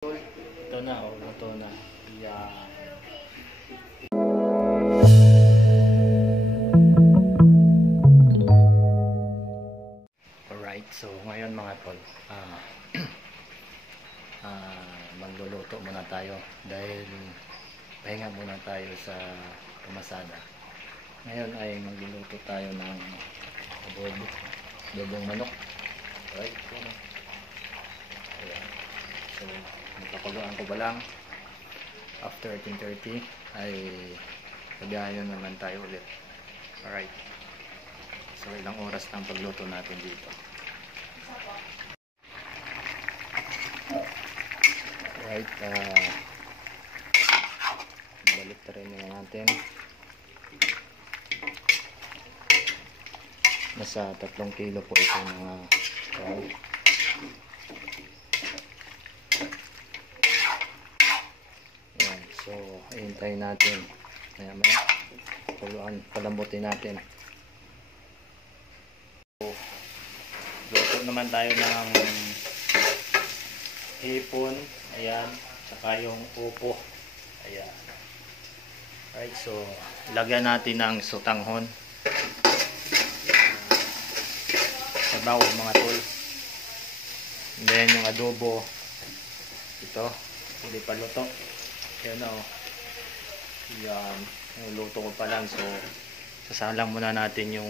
Ito na, oh, ito na. Yeah. Alright, so ngayon mga tol, magluluto muna tayo dahil pahinga muna tayo sa kamasada. Ngayon ay magluluto tayo ng adobong manok. Alright, ayan. So, magpakuluan ko ba lang. After 18:30 ay sabihan naman tayo ulit. Alright. So, ilang oras ng pagluto natin dito. Alright. Balik na rin natin. Nasa 3 kilo po ito mga tawag. Ayan. So, hintayin natin. Maya-maya. Palambutin natin. Luto naman tayo ng hipon, ayan, saka yung upo, ayan. Alright, so lagyan natin ng sutanghon, sabaw mga tol, and then yung adobo, ito, hindi pa luto, ayan o, ayan, yung luto ko pa lang, so sasalang muna natin yung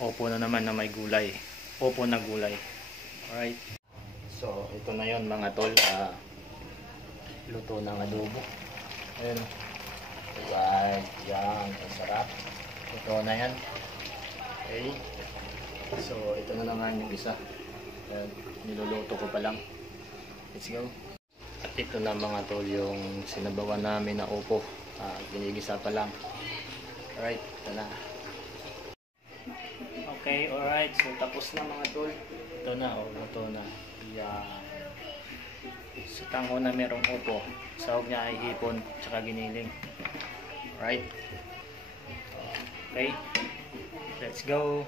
opo na naman na may gulay. Opo na gulay. Alright. So, ito na yon mga tol. Luto ng adobo. Ayan. Alright. Yan. Ang sarap. Ito na yan. Okay. So, ito na naman yung isa. Ayan. Niluluto ko pa lang. Let's go. At ito na mga tol yung sinabawan namin na opo. Ginigisa pa lang. Alright. Ito na. Okay, alright. So, tapos na mga tol. Ito na, oh. Ito na. Yeah. So, tango na merong upo. Sahog niya ay hipon, tsaka giniling. Alright. Okay. Let's go.